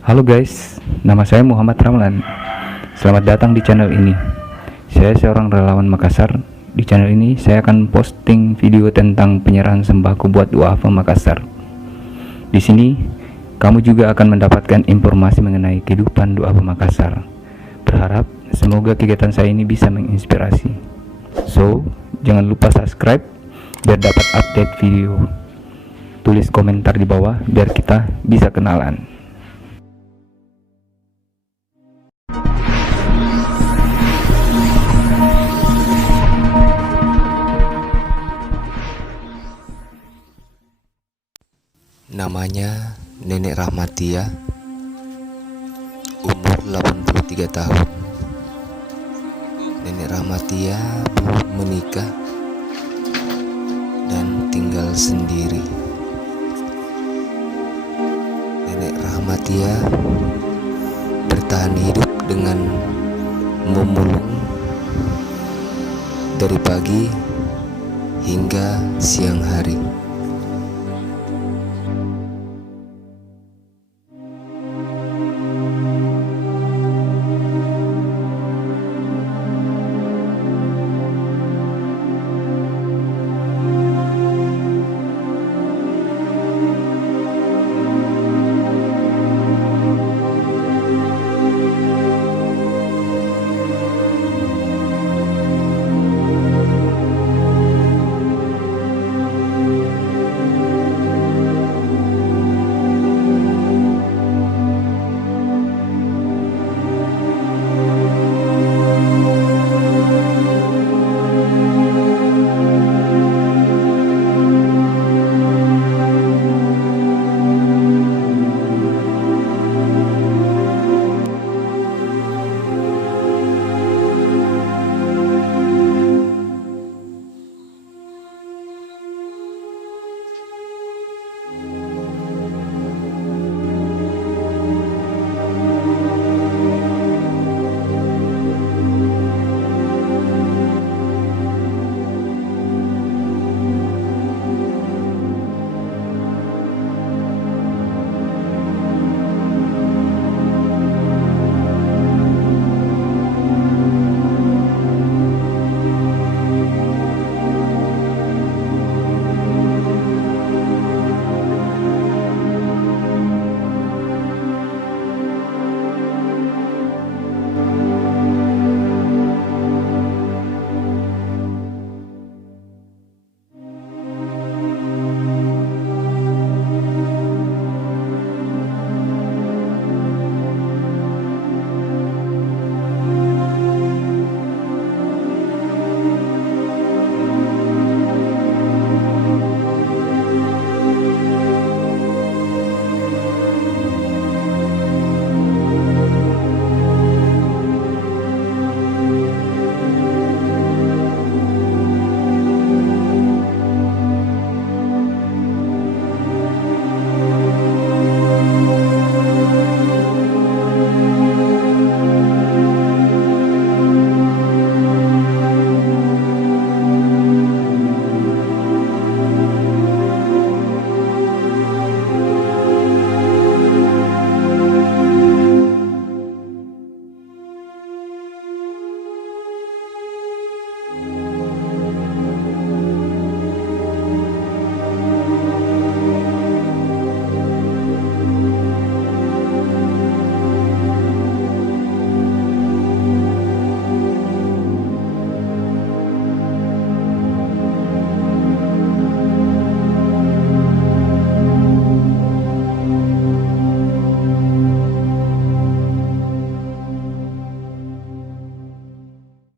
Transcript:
Halo guys, nama saya Muhammad Ramlan. Selamat datang di channel ini. Saya seorang relawan Makassar. Di channel ini saya akan posting video tentang penyerahan sembako buat duafa Makassar. Di sini kamu juga akan mendapatkan informasi mengenai kehidupan duafa Makassar. Berharap semoga kegiatan saya ini bisa menginspirasi. So, jangan lupa subscribe biar dapat update video. Tulis komentar di bawah biar kita bisa kenalan. Namanya Nenek Rahmatia, umur 83 tahun. Nenek Rahmatia belum menikah dan tinggal sendiri. Nenek Rahmatia bertahan hidup dengan memulung dari pagi hingga siang hari.